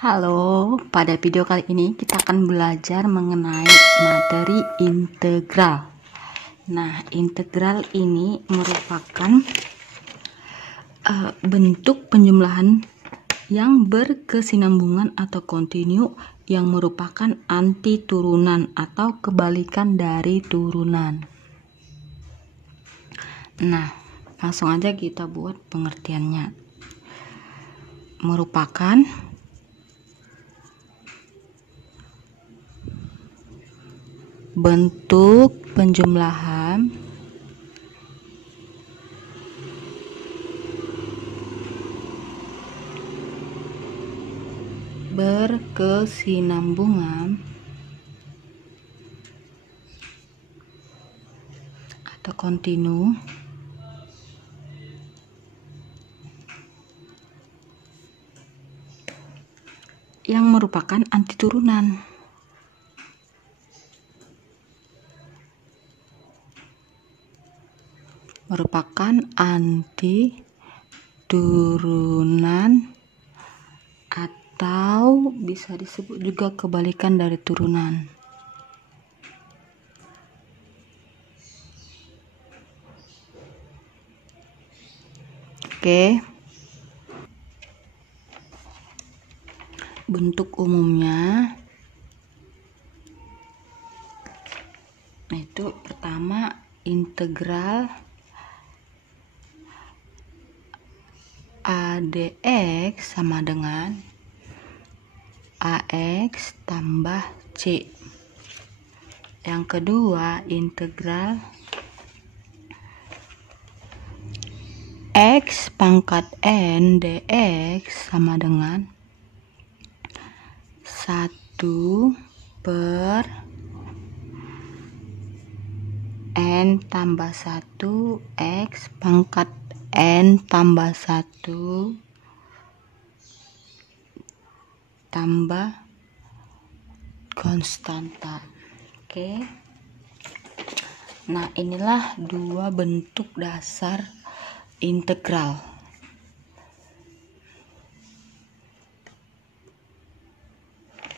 Halo, pada video kali ini kita akan belajar mengenai materi integral. Nah, integral ini merupakan bentuk penjumlahan yang berkesinambungan atau kontinu yang merupakan anti turunan atau kebalikan dari turunan. Nah, langsung aja kita buat pengertiannya. Merupakan bentuk penjumlahan berkesinambungan atau kontinu yang merupakan anti turunan. Merupakan anti turunan atau bisa disebut juga kebalikan dari turunan. Oke. Bentuk umumnya itu pertama integral ADX sama dengan AX tambah C. Yang kedua integral X pangkat N dx sama dengan 1 per N tambah 1 X pangkat N tambah 1 tambah konstanta. Oke. Nah, inilah dua bentuk dasar integral.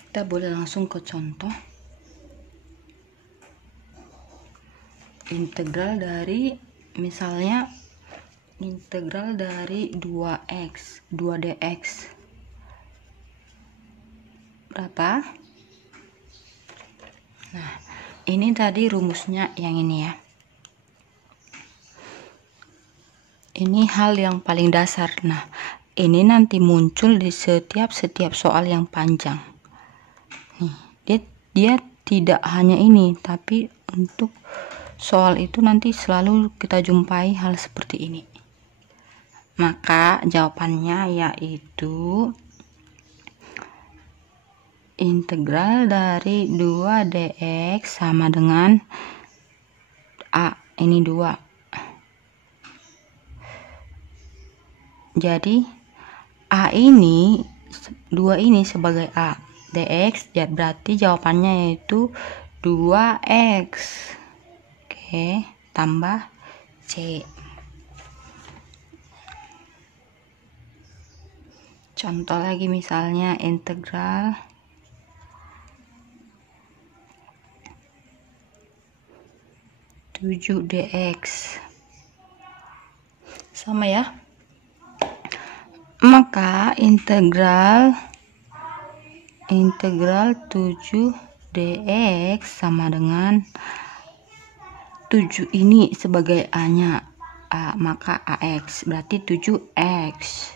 Kita boleh langsung ke contoh. Integral dari misalnya integral dari 2x 2dx berapa? Nah, ini tadi rumusnya yang ini ya. Ini hal yang paling dasar. Nah, ini nanti muncul di setiap soal yang panjang. Nih, dia tidak hanya ini, tapi untuk soal itu nanti selalu kita jumpai hal seperti ini. Maka jawabannya yaitu integral dari 2dx sama dengan A, ini 2. Jadi A ini 2 ini sebagai A, dx ya, berarti jawabannya yaitu 2x. Oke, tambah C. Contoh lagi misalnya integral dx sama ya. Maka integral 7dx sama dengan 7 ini sebagai A-nya A, maka AX berarti 7x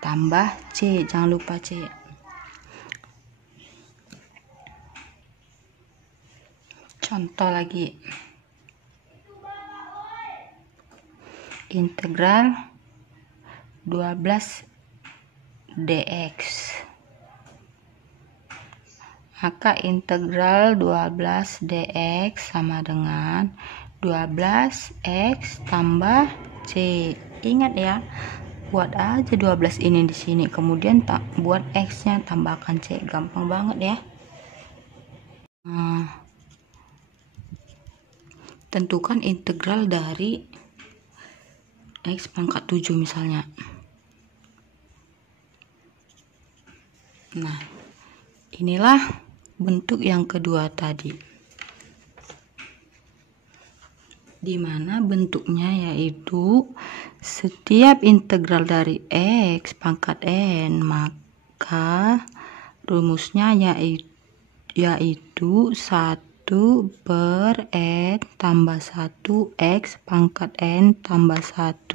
tambah C, jangan lupa C. Contoh lagi integral 12 dx, maka integral 12 dx sama dengan 12x tambah C. Ingat ya, buat aja 12 ini di sini, kemudian buat x nya tambahkan C, gampang banget ya. Tentukan integral dari x pangkat 7 misalnya. Nah, inilah bentuk yang kedua tadi, di mana bentuknya yaitu setiap integral dari X pangkat N, maka rumusnya yaitu 1 per N tambah 1 X pangkat N tambah 1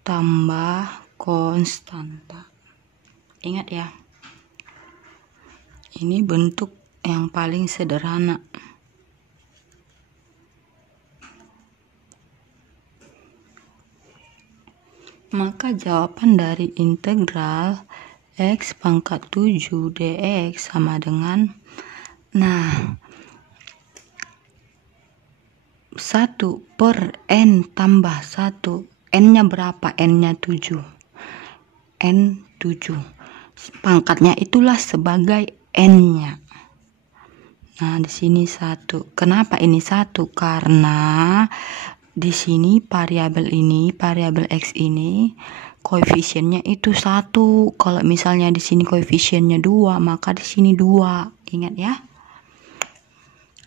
tambah konstanta. Ingat ya, ini bentuk yang paling sederhana. Maka jawaban dari integral X pangkat 7 dx sama dengan, nah, 1 per N tambah 1. N-nya berapa? N-nya 7. N 7. Pangkatnya itulah sebagai N-nya. Nah, di sini 1. Kenapa ini 1? Karena di sini variabel X ini koefisiennya itu 1. Kalau misalnya di sini koefisiennya 2, maka di sini 2. Ingat ya.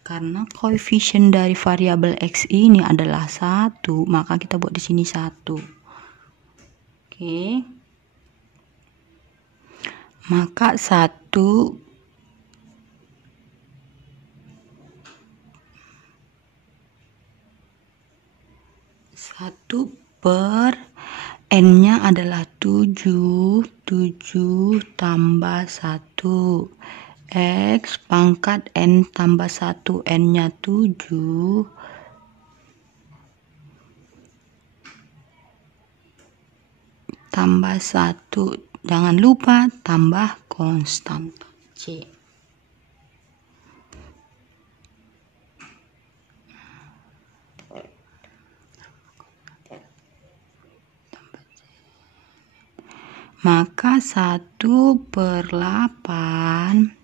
Karena koefisien dari variabel X ini adalah 1, maka kita buat di sini 1. Oke. Maka 1 per N-nya adalah 7 tambah 1 X pangkat N tambah 1, N-nya 7 tambah 1, jangan lupa tambah konstanta C. Maka 1 per 8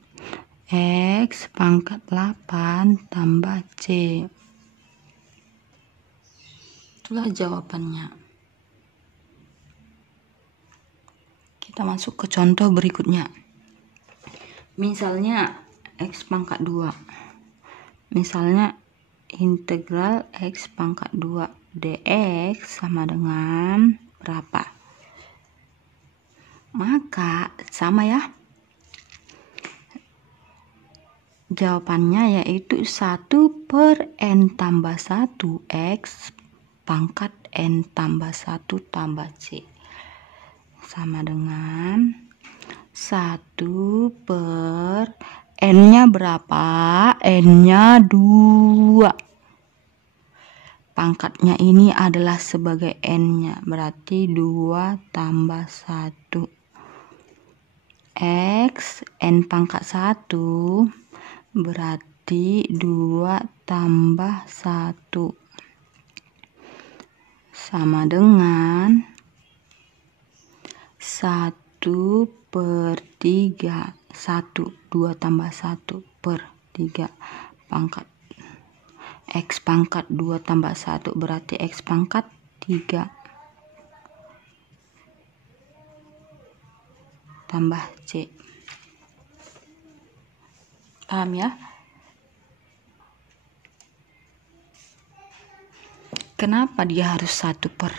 X pangkat 8 tambah C. Itulah jawabannya. Kita masuk ke contoh berikutnya. Misalnya X pangkat 2. Misalnya integral X pangkat 2 dx sama dengan berapa? Maka sama ya. Jawabannya yaitu 1 per N tambah 1 X pangkat N tambah 1 tambah C. Sama dengan 1 per N-nya berapa? N-nya 2. Pangkatnya ini adalah sebagai N-nya. Berarti 2 tambah 1. X N pangkat 1 berarti 2 tambah 1 sama dengan 1 per 3. 2 tambah 1 per 3 pangkat X pangkat 2 tambah 1 berarti X pangkat 3 tambah C. Paham ya? Kenapa dia harus 1 per?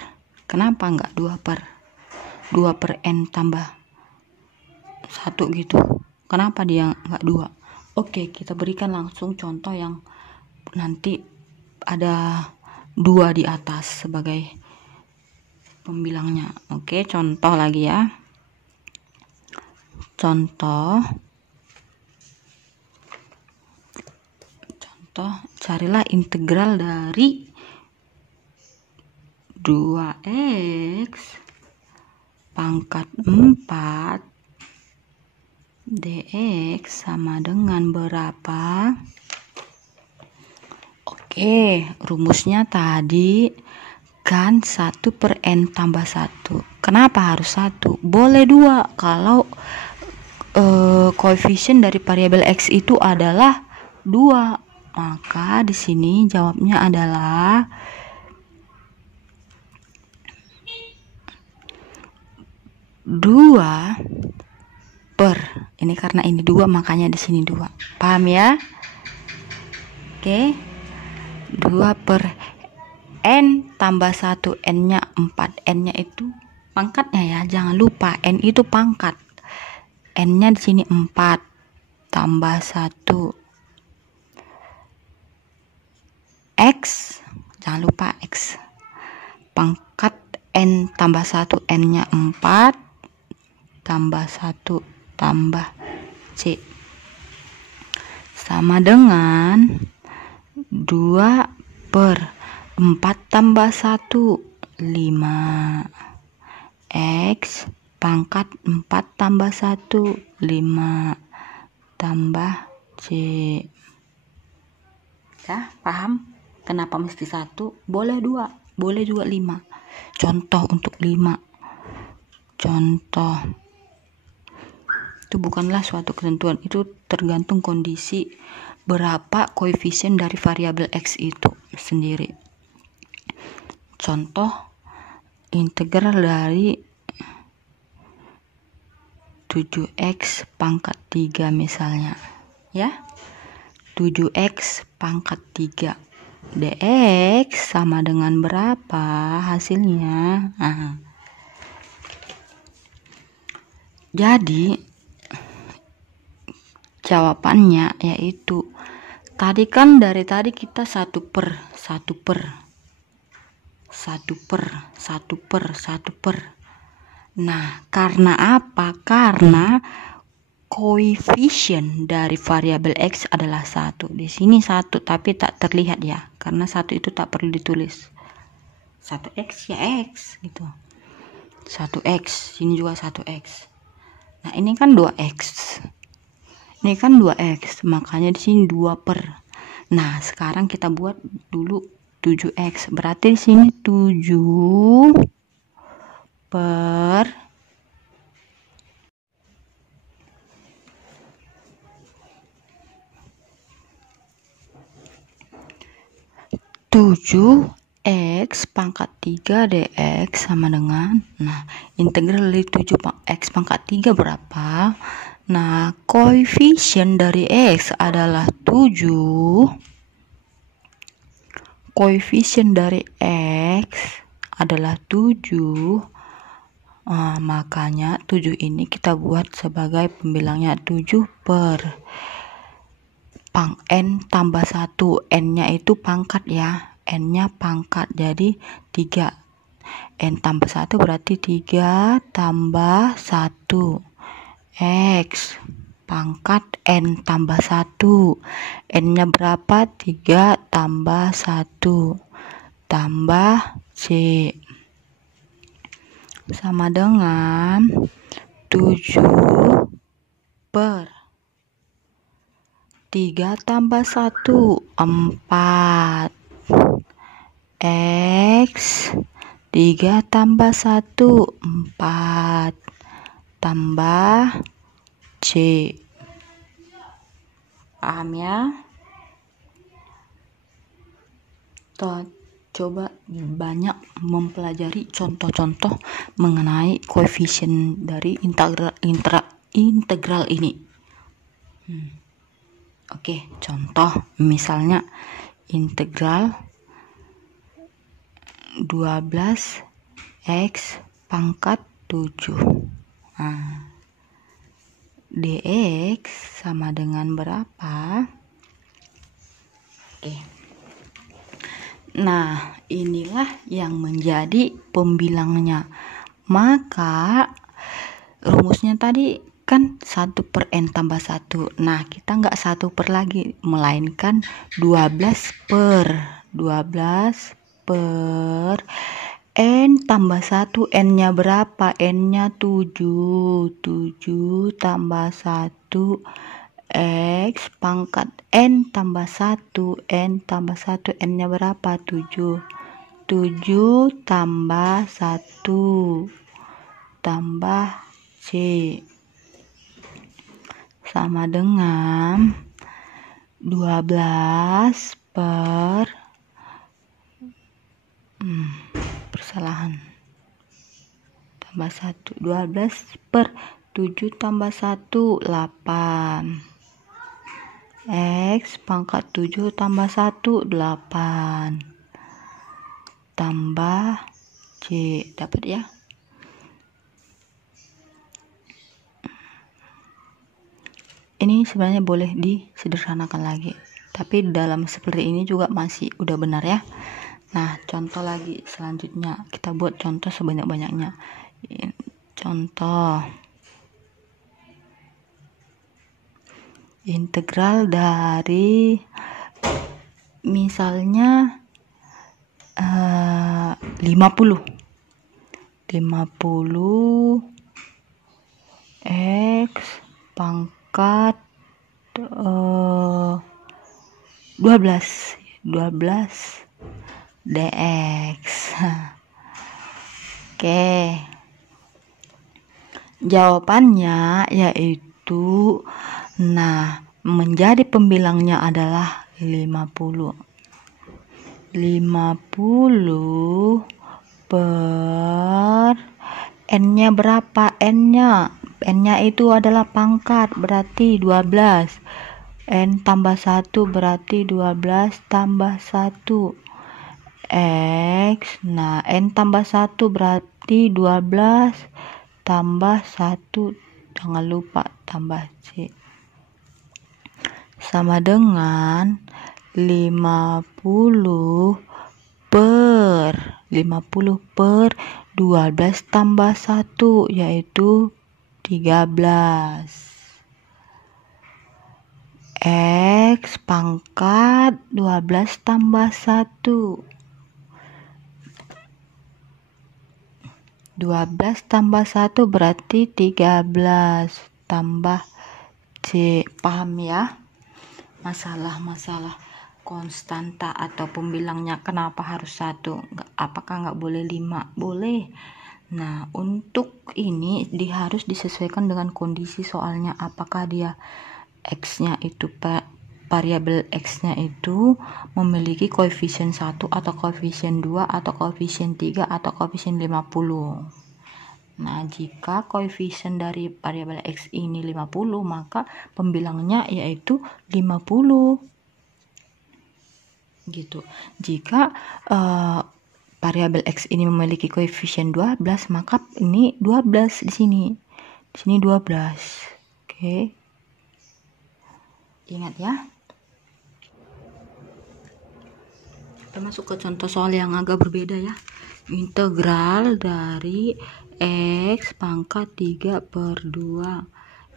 Kenapa enggak 2 per? 2 per N tambah 1 gitu. Kenapa dia enggak 2? Oke, kita berikan langsung contoh yang nanti ada 2 di atas sebagai pembilangnya. Oke, contoh lagi ya. Contoh, carilah integral dari 2x pangkat 4 dx sama dengan berapa? Oke, rumusnya tadi kan 1 per N tambah 1. Kenapa harus 1? Boleh 2 kalau koefisien dari variabel X itu adalah 2. Maka di sini jawabnya adalah 2 Ini karena ini 2 makanya di sini 2. Paham ya? Oke. 2 per N tambah 1, N-nya 4. N-nya itu pangkatnya ya, jangan lupa N itu pangkat. N-nya di sini 4 tambah 1 X, jangan lupa X. Pangkat N tambah 1, N-nya 4 tambah 1 tambah C sama dengan 2 per 4 tambah 1, 5 X pangkat 4 tambah 1, 5 tambah C. Ya, paham kenapa mesti 1? Boleh 2, boleh juga 5. Contoh untuk 5. Contoh. Itu bukanlah suatu ketentuan, itu tergantung kondisi berapa koefisien dari variabel X itu sendiri. Contoh integral dari 7x pangkat 3 misalnya ya. 7x pangkat 3 dx sama dengan berapa hasilnya? Nah. Jadi jawabannya yaitu tadi kan dari tadi kita 1 per 1 per 1 per 1 per 1 per. Nah, karena apa? Karena koefisien dari variabel X adalah 1. Di sini 1 tapi tak terlihat ya, karena 1 itu tak perlu ditulis. 1x ya X gitu. 1x, sini juga 1x. Nah, ini kan 2x. Ini kan 2x, makanya di sini 2 per. Nah, sekarang kita buat dulu 7x. Berarti di sini 7 per 7x pangkat 3 dx sama dengan, nah, integral dari 7x pangkat 3 berapa? Nah, koefisien dari x adalah 7. Koefisien dari x adalah 7. Makanya 7 ini kita buat sebagai pembilangnya 7 per N tambah 1. N-nya itu pangkat ya. N-nya pangkat. Jadi 3. N tambah 1 berarti 3 tambah 1. X pangkat N tambah 1. N-nya berapa? 3 tambah 1 tambah C sama dengan 7 per 3 tambah 1, 4. X 3 tambah 1, 4. Tambah C. Paham ya? Coba banyak mempelajari contoh-contoh mengenai koefisien dari integral ini. Oke, contoh misalnya integral 12x pangkat 7. Nah, dx sama dengan berapa? Oke. Nah, inilah yang menjadi pembilangnya. Maka rumusnya tadi kan 1 per N tambah 1. Nah, kita nggak 1 per lagi, melainkan 12 per N tambah 1. N-nya berapa? N-nya 7. 7 tambah 1 X pangkat N tambah 1. N tambah 1. N-nya berapa? 7. 7 tambah 1 tambah C sama dengan 12 per tambah 1, 12 per 7 tambah 1, 8. X pangkat 7 tambah 1, 8. Tambah C. Dapat ya? Ini sebenarnya boleh disederhanakan lagi. Tapi dalam seperti ini juga masih udah benar ya. Nah, contoh lagi selanjutnya. Kita buat contoh sebanyak-banyaknya. Contoh. Integral dari misalnya 50 X pangkat 12 dx. Oke, jawabannya yaitu, nah, menjadi pembilangnya adalah 50 per n-nya berapa? N-nya itu adalah pangkat, berarti 12. N tambah 1 berarti 12 tambah 1 X. Nah, N tambah 1 berarti 12 tambah 1, jangan lupa tambah C, sama dengan 50 per 12 tambah 1, yaitu 13. X pangkat 12 tambah 1. 12 tambah 1 berarti 13 tambah C. Paham ya? Masalah konstanta atau pembilangnya kenapa harus 1? Apakah nggak boleh 5? Boleh. Nah, untuk ini harus disesuaikan dengan kondisi soalnya. Apakah dia X-nya itu variabel X-nya itu memiliki koefisien 1 atau koefisien 2 atau koefisien 3 atau koefisien 50. Nah, jika koefisien dari variabel X ini 50, maka pembilangnya yaitu 50. Gitu. Jika variabel X ini memiliki koefisien 12, maka ini 12 di sini. Di sini 12. Oke. Ingat ya. Kita masuk ke contoh soal yang agak berbeda ya. Integral dari X pangkat 3/2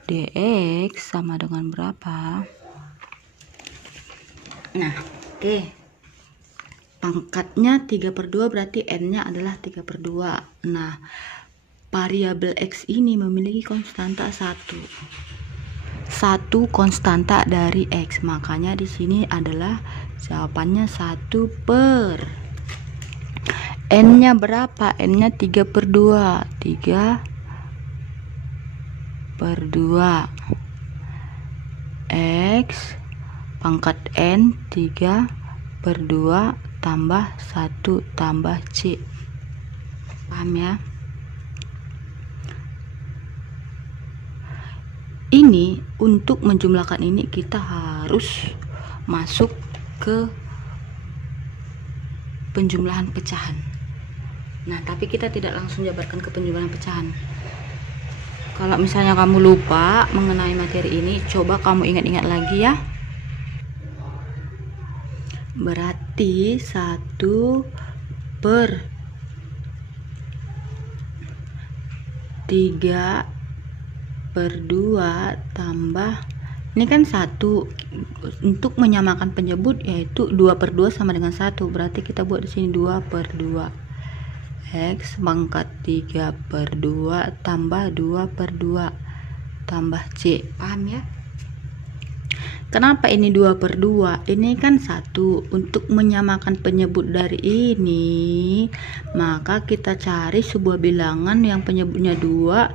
dx sama dengan berapa? Nah, oke. Pangkatnya 3/2 berarti n-nya adalah 3/2. Nah, variabel X ini memiliki konstanta 1 konstanta dari X, makanya di sini adalah jawabannya 1 per n-nya berapa? N-nya 3/2. 3/2 X pangkat n 3/2 tambah 1 tambah C. Paham ya? Ini untuk menjumlahkan ini kita harus masuk ke penjumlahan pecahan. Nah, tapi kita tidak langsung jabarkan ke penjumlahan pecahan. Kalau misalnya kamu lupa mengenai materi ini, coba kamu ingat-ingat lagi ya. Berarti 1 per 3/2 tambah, ini kan 1, untuk menyamakan penyebut yaitu 2/2 sama dengan 1, berarti kita buat di sini 2/2 X pangkat 3/2 tambah 2/2 tambah C. Paham ya? Kenapa ini 2/2? Ini kan 1. Untuk menyamakan penyebut dari ini, maka kita cari sebuah bilangan yang penyebutnya 2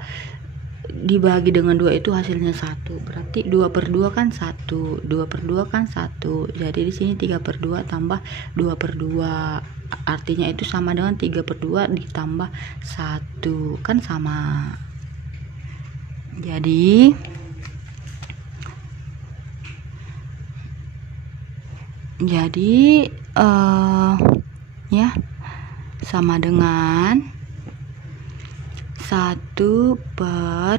dibagi dengan 2 itu hasilnya 1. Berarti 2/2 kan 1. 2/2 kan 1. Jadi di sini 3/2 tambah 2/2. Artinya itu sama dengan 3/2 ditambah 1. Kan sama. Jadi ya sama dengan 1 per.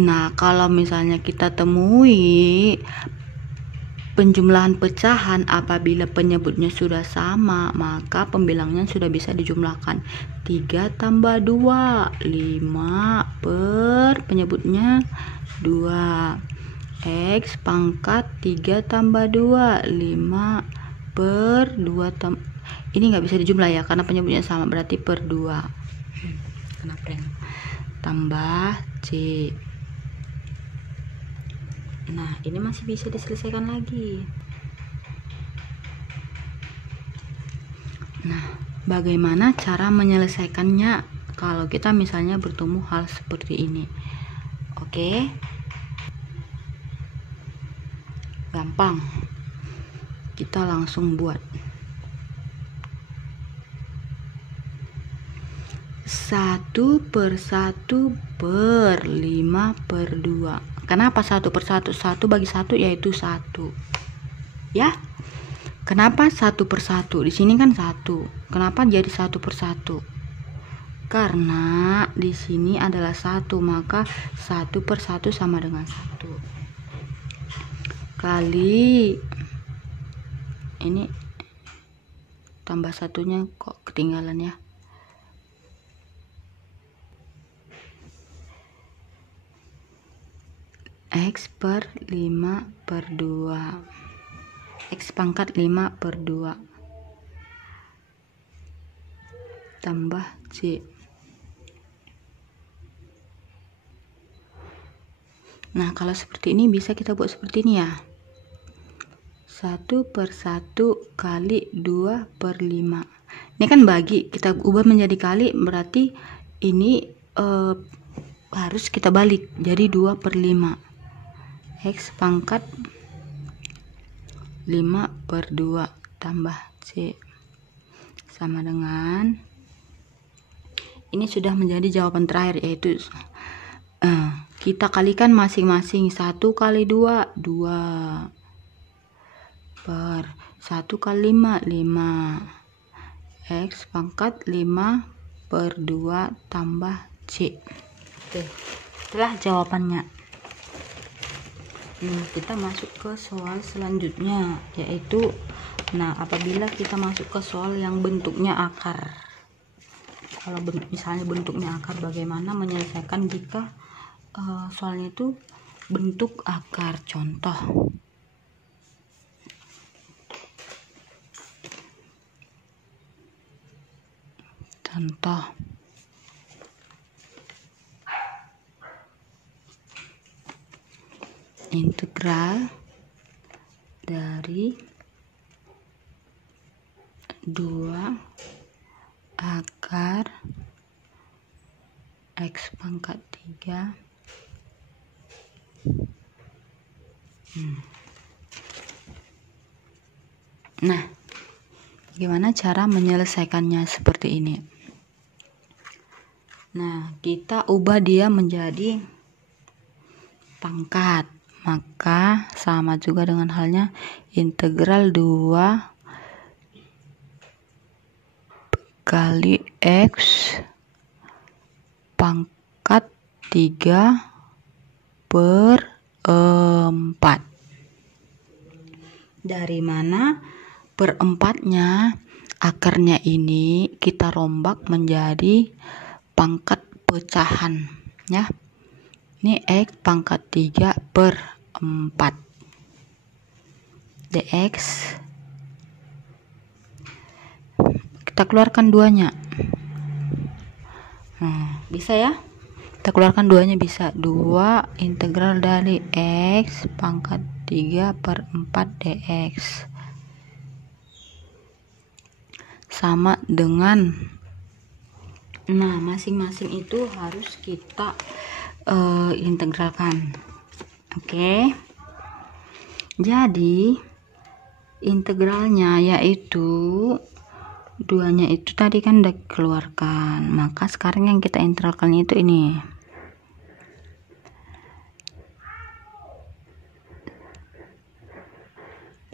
Nah, kalau misalnya kita temui penjumlahan pecahan apabila penyebutnya sudah sama, maka pembilangnya sudah bisa dijumlahkan. 3 tambah 2, 5 per penyebutnya 2. X pangkat 3 tambah 2, 5 per 2 ini nggak bisa dijumlah ya, karena penyebutnya sama, berarti per 2. Kenapa ya? Tambah C. Nah, ini masih bisa diselesaikan lagi. Nah, bagaimana cara menyelesaikannya kalau kita misalnya bertemu hal seperti ini? Oke. Gampang. Kita langsung buat. 1 per 1 per 5 per 2. Kenapa 1 per 1? 1 bagi 1 yaitu 1. Ya. Kenapa 1 per 1? Di sini kan 1. Kenapa jadi 1 per 1? Karena di sini adalah 1, maka 1 per 1 sama dengan 1. Kali ini tambah satunya kok ketinggalan ya. X per 5 per 2. X pangkat 5 per 2 tambah C. Nah, kalau seperti ini bisa kita buat seperti ini ya. 1 per 1 kali 2 per 5. Ini kan bagi, kita ubah menjadi kali, berarti ini harus kita balik jadi 2 per 5. X pangkat 5 per 2 tambah C sama dengan, ini sudah menjadi jawaban terakhir, yaitu kita kalikan masing-masing. 1 kali 2 2 per 1 kali 5 5. X pangkat 5 per 2 tambah C. Oke, itulah jawabannya. Kita masuk ke soal selanjutnya, yaitu apabila kita masuk ke soal yang bentuknya akar. Kalau misalnya bentuknya akar, bagaimana menyelesaikan jika soalnya itu bentuk akar? Contoh integral dari 2 akar X pangkat 3 Nah, gimana cara menyelesaikannya seperti ini? Nah, kita ubah dia menjadi pangkat, maka sama juga dengan halnya integral 2 kali X pangkat 3 per 4. Dari mana per 4-nya? Akarnya ini kita rombak menjadi pangkat pecahan ya. Ini X pangkat 3 per 4 dx. Kita keluarkan duanya. Bisa ya, kita keluarkan duanya, bisa 2 integral dari X pangkat 3 per 4 dx sama dengan, masing-masing itu harus kita integralkan. Oke. Jadi integralnya yaitu duanya itu tadi kan udah keluarkan, maka sekarang yang kita integralkan itu ini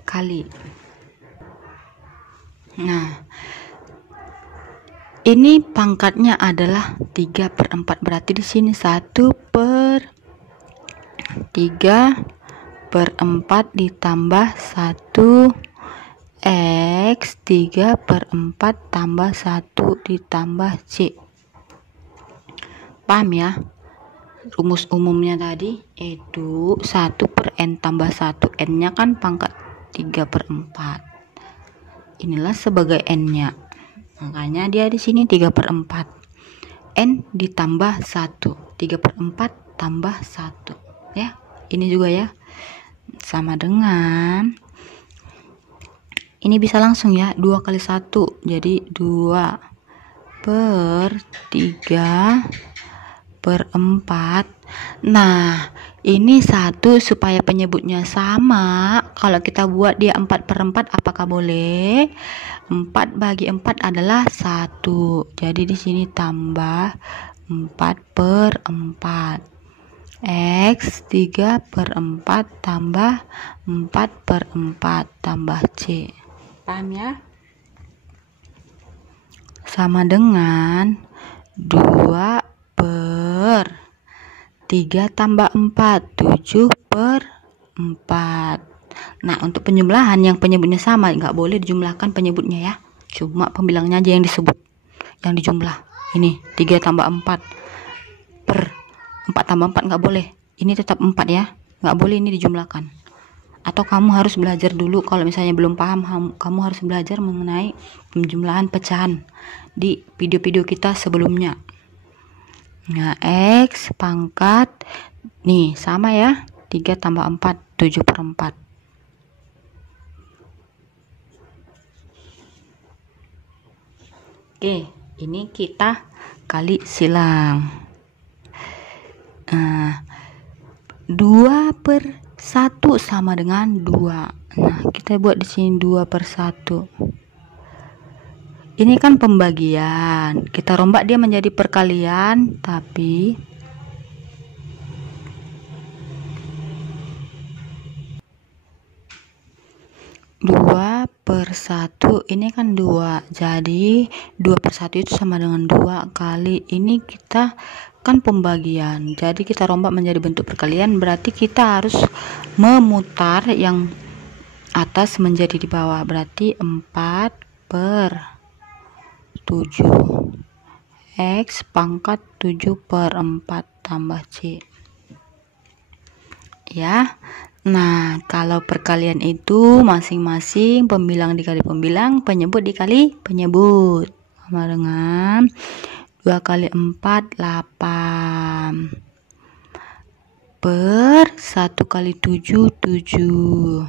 kali. Nah, ini pangkatnya adalah 3/4, berarti di sini 1/3/4 ditambah 1 X 3/4 tambah 1 ditambah C. Paham ya? Rumus umumnya tadi itu 1/n tambah 1. N nya kan pangkat 3/4. Inilah sebagai n nya, makanya dia di sini 3/4. N ditambah 1, 3/4 tambah 1 ya. Ini juga ya, sama dengan ini bisa langsung ya, 2 kali 1 jadi 2/3/4. Nah, ini 1 supaya penyebutnya sama. Kalau kita buat dia 4/4, apakah boleh? 4 bagi 4 adalah 1. Jadi di sini tambah 4/4. X 3/4 tambah 4/4 tambah C. Paham ya? Sama dengan 2/3 tambah 4, 7/4. Nah, untuk penjumlahan yang penyebutnya sama, nggak boleh dijumlahkan penyebutnya ya. Cuma pembilangnya aja yang disebut, yang dijumlah. Ini 3 tambah 4 per 4 tambah 4 nggak boleh. Ini tetap 4 ya. Nggak boleh ini dijumlahkan. Atau kamu harus belajar dulu, kalau misalnya belum paham, kamu harus belajar mengenai penjumlahan pecahan di video-video kita sebelumnya. Nah, X pangkat nih sama ya, 3 tambah 4, 7/4. Oke, ini kita kali silang. 2/1 sama dengan 2. Nah, kita buat di sini 2/1. Ini kan pembagian, kita rombak dia menjadi perkalian, tapi dua per 1 ini kan 2, jadi 2/1 itu sama dengan 2 kali ini, kita kan pembagian, jadi kita rombak menjadi bentuk perkalian, berarti kita harus memutar yang atas menjadi di bawah, berarti 4/7 X pangkat 7/4 tambah C ya. Nah, kalau perkalian itu masing-masing pembilang dikali pembilang, penyebut dikali penyebut, sama dengan 2 kali 4 8 per 1 kali 7 7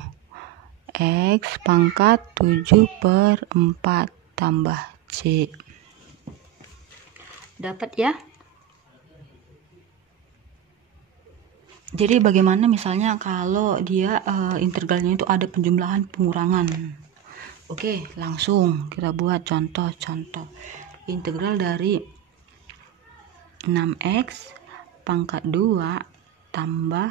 X pangkat 7/4 tambah C. Dapat ya? Jadi bagaimana misalnya kalau dia integralnya itu ada penjumlahan pengurangan. Oke, langsung kita buat contoh-contoh. Integral dari 6x pangkat 2 tambah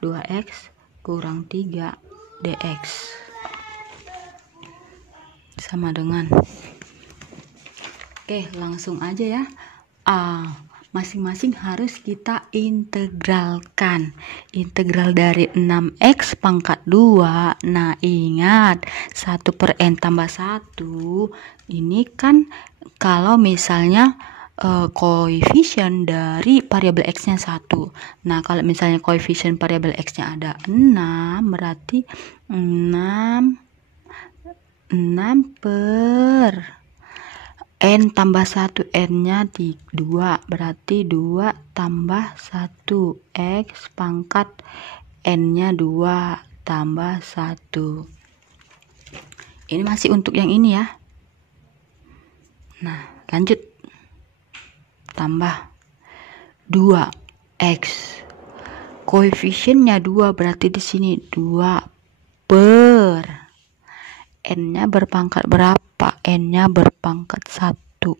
2x kurang 3 dx sama dengan, oke langsung aja ya, masing-masing harus kita integralkan. Integral dari 6x pangkat 2, nah ingat 1/n tambah 1 ini kan kalau misalnya koefisien dari variabel x nya 1. Nah, kalau misalnya koefisien variabel x nya ada 6, berarti 6 per n tambah 1, n nya 2, berarti 2 tambah 1 x pangkat n nya 2 tambah 1. Ini masih untuk yang ini ya. Nah, lanjut. Tambah 2x, koefisiennya 2, berarti di sini 2 per n nya berpangkat berapa? N nya berpangkat 1.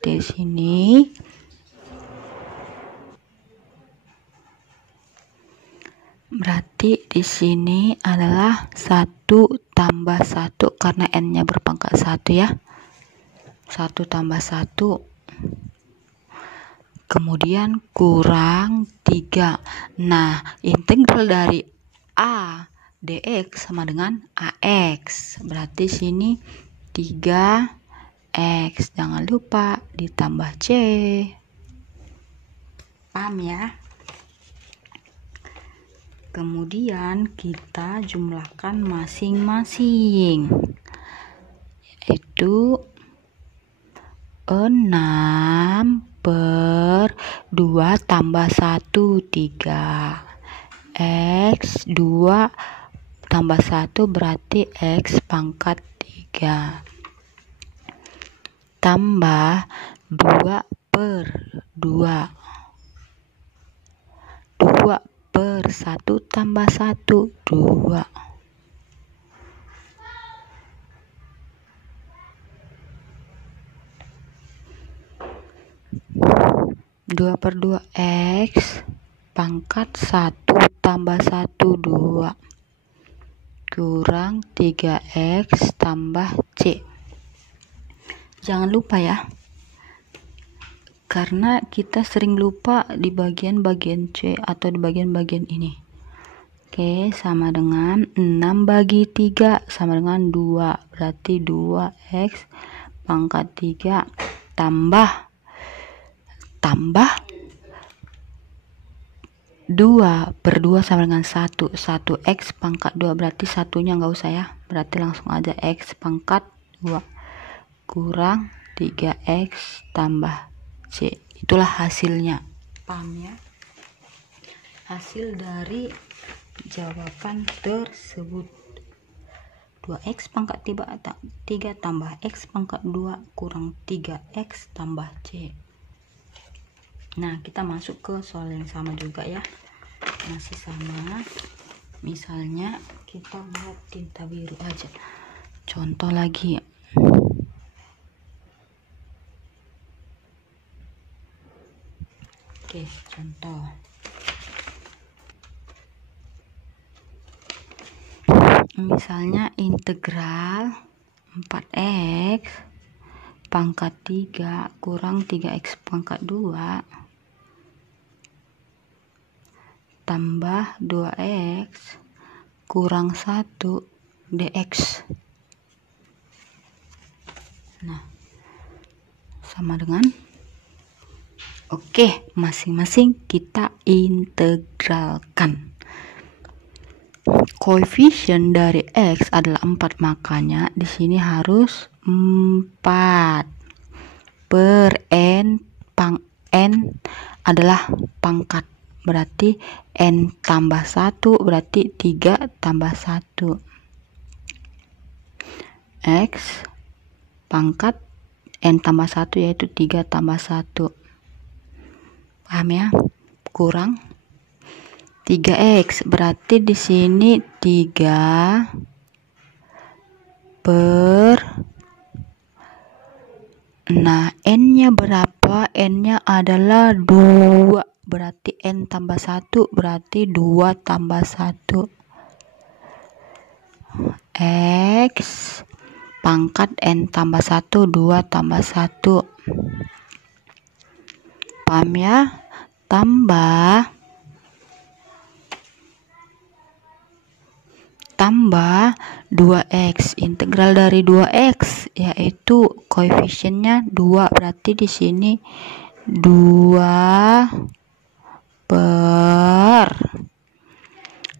Di sini Berarti di sini adalah 1 tambah 1 karena n-nya berpangkat 1 ya. 1 tambah 1. Kemudian kurang 3. Nah, integral dari A dx sama dengan AX. Berarti sini 3x. Jangan lupa ditambah C. Paham ya? Kemudian kita jumlahkan masing-masing, yaitu 6 per 2 tambah 1, 3. X 2 tambah 1 berarti X pangkat 3. Tambah 2 per 2. 2 per 1 tambah 1, 2. 2 per 2 X pangkat 1 tambah 1, 2. Kurang 3X tambah C. Jangan lupa ya, karena kita sering lupa di bagian-bagian C atau di bagian-bagian ini. Oke, sama dengan 6 bagi 3 sama dengan 2. Berarti 2x pangkat 3 tambah 2 per 2 sama dengan 1. 1x pangkat 2 berarti satunya nggak usah ya. Berarti langsung aja x pangkat 2 kurang 3x tambah C. Itulah hasilnya. Paham ya? Hasil dari jawaban tersebut 2x pangkat 3 tambah x pangkat 2 kurang 3x tambah C. Nah, kita masuk ke soal yang sama juga ya, masih sama. Misalnya kita buat tinta biru aja, contoh lagi. Oke, contoh misalnya integral 4x pangkat 3 kurang 3x pangkat 2 tambah 2x kurang 1 dx. Nah, sama dengan, oke, masing-masing kita integralkan. Koefisien dari X adalah 4, makanya di sini harus 4 per N adalah pangkat, berarti N tambah 1 berarti 3 tambah 1. X pangkat N tambah 1 yaitu 3 tambah 1. Paham ya? Kurang 3x berarti di sini 3 per, nah n-nya berapa? N-nya adalah 2, berarti n tambah 1 berarti 2 tambah 1. X pangkat n tambah 1, 2 tambah 1. Paham ya? Tambah 2x, integral dari 2x yaitu koefisiennya 2, berarti di sini 2 per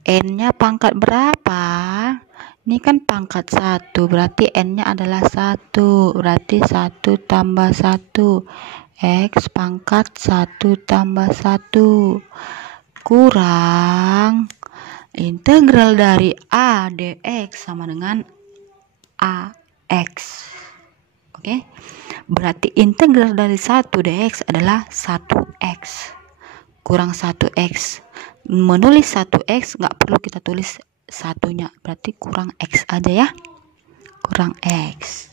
n-nya pangkat berapa? Ini kan pangkat 1, berarti n-nya adalah 1, berarti 1 tambah 1 x pangkat 1 tambah 1 kurang integral dari A dx sama dengan AX. Oke. Berarti integral dari 1 dx adalah 1x kurang 1x. Menulis 1x nggak perlu kita tulis satunya, berarti kurang x aja ya. Kurang x.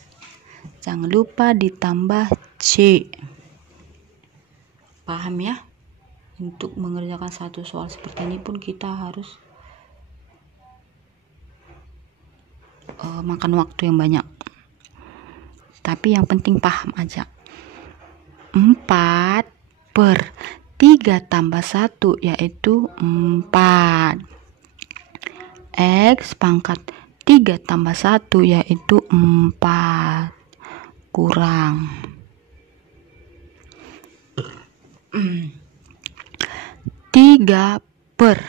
Jangan lupa ditambah C. Paham ya? Untuk mengerjakan satu soal seperti ini pun kita harus makan waktu yang banyak. Tapi yang penting paham aja. 4 per 3 tambah 1 yaitu 4. X pangkat 3 tambah 1 yaitu 4. Kurang 3 per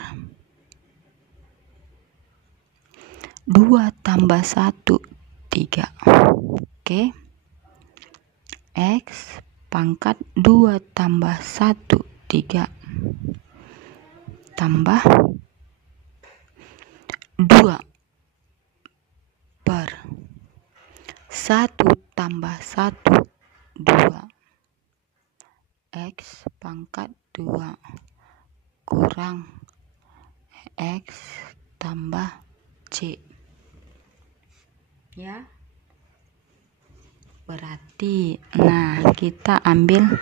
2 tambah 1 3. Oke. X pangkat 2 tambah 1 3 tambah 2 per 1 tambah 1 2. X pangkat 2 kurang X tambah C. Ya. Berarti, nah kita ambil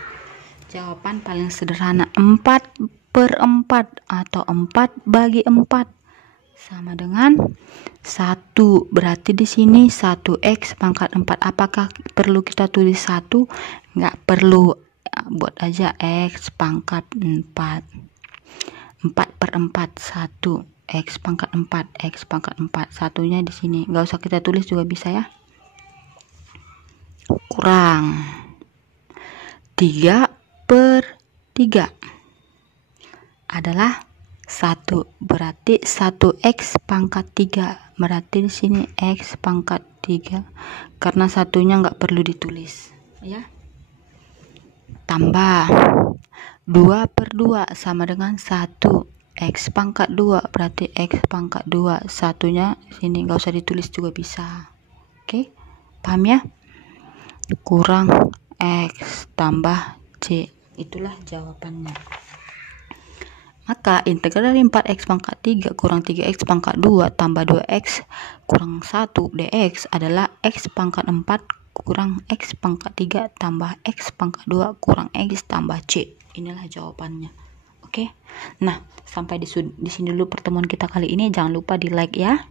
jawaban paling sederhana. 4 per 4 atau 4 bagi 4 sama dengan 1. Berarti di sini 1x pangkat 4. Apakah perlu kita tulis 1? Nggak perlu. Buat aja x pangkat 4. 4 per 4 1. X pangkat 4. X pangkat 4. Satunya di sini. Nggak usah kita tulis juga bisa ya. Kurang 3 per 3 adalah 1. Berarti 1x pangkat 3. Berarti di sini x pangkat 3 karena satunya nggak perlu ditulis ya. Tambah 2 per 2 sama dengan 1. X pangkat 2 berarti x pangkat 2. Satunya sini nggak usah ditulis juga bisa. Oke, paham ya? Kurang X tambah C. Itulah jawabannya. Maka integral dari 4x pangkat 3 kurang 3x pangkat 2 tambah 2x kurang 1 dx adalah x pangkat 4 kurang x pangkat 3 tambah x pangkat 2 kurang x tambah C. Inilah jawabannya. Oke. Nah, sampai di sini dulu pertemuan kita kali ini. Jangan lupa di like ya.